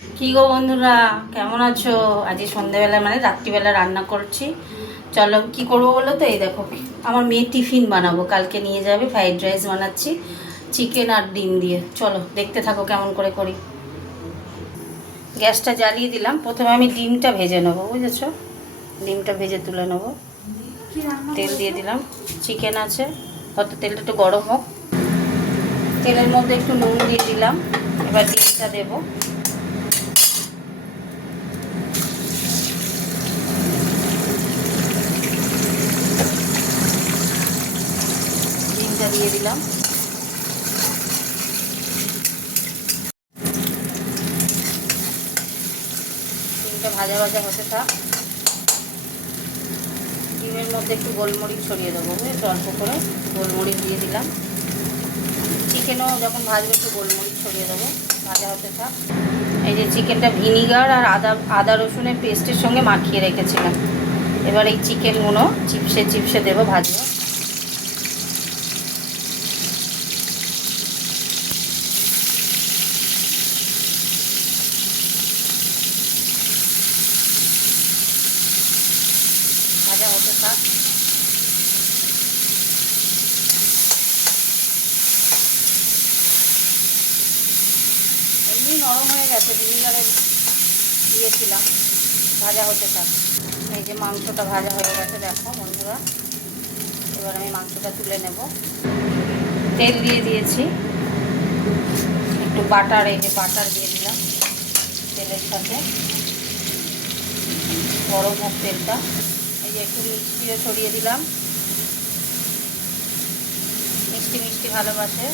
কি গো বন্ধুরা, কেমন আছো? আজ সন্ধ্যেবেলা মানে রাত্রিবেলা রান্না করছি। চলো কি করবো বলো তো। এই দেখো, আমার মেয়ে টিফিন বানাবো, কালকে নিয়ে যাবে। ফ্রাইড রাইস বানাচ্ছি চিকেন আর ডিম দিয়ে। চলো দেখতে থাকো কেমন করে করি। গ্যাসটা জ্বালিয়ে দিলাম। প্রথমে আমি ডিমটা ভেজে নেবো, বুঝেছো? ডিমটা ভেজে তুলে নেবো। তেল দিয়ে দিলাম। চিকেন আছে, হয়তো তেলটা একটু গরম হোক। তেলের মধ্যে একটু নুন দিয়ে দিলাম। এবার ডিমটা দেবো। ডিমটা দিয়ে দিলাম। ডিমটা ভাজা ভাজা হতে থাক। ডিমের মধ্যে একটু গোলমরিচ ছড়িয়ে দেবো, বুঝেছো? অল্প করে গোলমরিচ দিয়ে দিলাম। চিকেনও যখন ভাজবে একটু গোলমরিচ ছড়িয়ে দেবো। ভাজা হতে থাক। এই যে চিকেনটা ভিনিগার আর আদা রসুনের পেস্টের সঙ্গে মাখিয়ে রেখেছিলাম। এবার এই চিকেনগুলো চিপসে চিপসে দেবো, ভাজবো। ভাজা হতে থাক। এমনি নরম হয়ে গেছে, ভিনিগারে দিয়েছিলাম। ভাজা হতে থাক। এই যে মাংসটা ভাজা হয়ে গেছে, দেখো বন্ধুরা। এবার আমি মাংসটা তুলে নেব। তেল দিয়ে দিয়েছি, একটু বাটার, এই যে বাটার দিয়ে দিলাম তেলের সাথে। গরম হোক তেলটা। এই যে একটু মিষ্টিও ছড়িয়ে দিলাম। মিষ্টি মিষ্টি ভালোবাসে।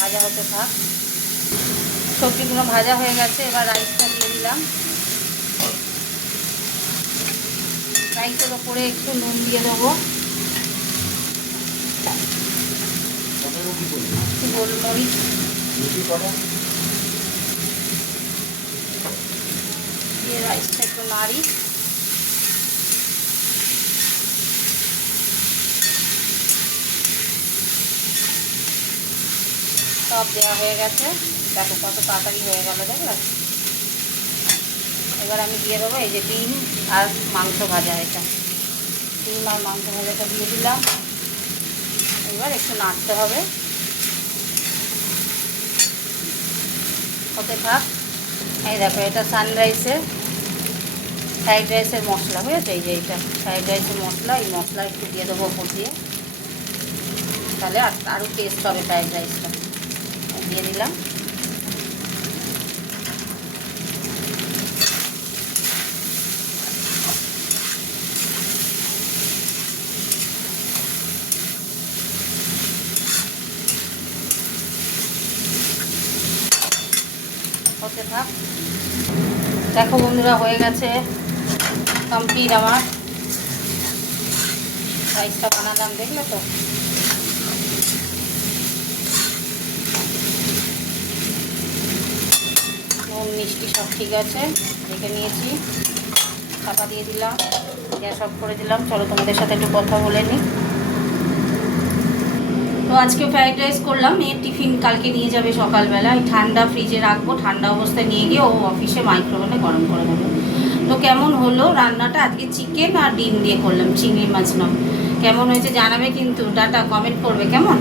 ভাজা হতে থাক। সবজিগুলো ভাজা হয়ে গেছে। এবার রাইসটা দিয়ে দিলাম। রাইসের ওপরে একটু নুন দিয়ে দেবো, গোলমরিচ দিয়ে রাইসটা একটু নাড়ি। সব দেওয়া হয়ে গেছে। দেখো কত তাড়াতাড়ি হয়ে গেল, দেখলে? এবার আমি দিয়ে দেবো এই যে ডিম আর মাংস ভাজা। এটা ডিম আর মাংস ভাজাটা দিয়ে দিলাম। এবার একটু নাড়তে হবে, হতে থাক। এই দেখো, এটা সানরাইসের ফ্রাইড রাইসের মশলা, বুঝেছো? এই যে এটা ফ্রাইড রাইসের মশলা। এই মশলা একটু দিয়ে দেবো ওপর দিয়ে, তাহলে আরও টেস্ট হবে ফ্রাইড রাইসটা। দিয়ে দিলাম। হতে থাক। দেখো বন্ধুরা, হয়ে গেছে কমপ্লিট আমার রাইসটা বানালাম, দেখলে তো? নুন মিষ্টি সব ঠিক আছে, দেখে নিয়েছি। চাপা দিয়ে দিলাম, গ্যাস অফ করে দিলাম। চলো তোমাদের সাথে একটু কথা বলে নিই। তো আজকে ফ্রাইড রাইস করলাম। মেয়ের টিফিন কালকে নিয়ে যাবে সকালবেলায়। ঠান্ডা ফ্রিজে রাখবো, ঠান্ডা অবস্থায় নিয়ে গিয়ে ও অফিসে মাইক্রোওভেনে গরম করে দেবে। তো কেমন হলো রান্নাটা? আজকে চিকেন আর ডিম দিয়ে করলাম, চিংড়ি মাছ নয়। কেমন হয়েছে জানাবে কিন্তু। টাটা, কমেন্ট করবে কেমন।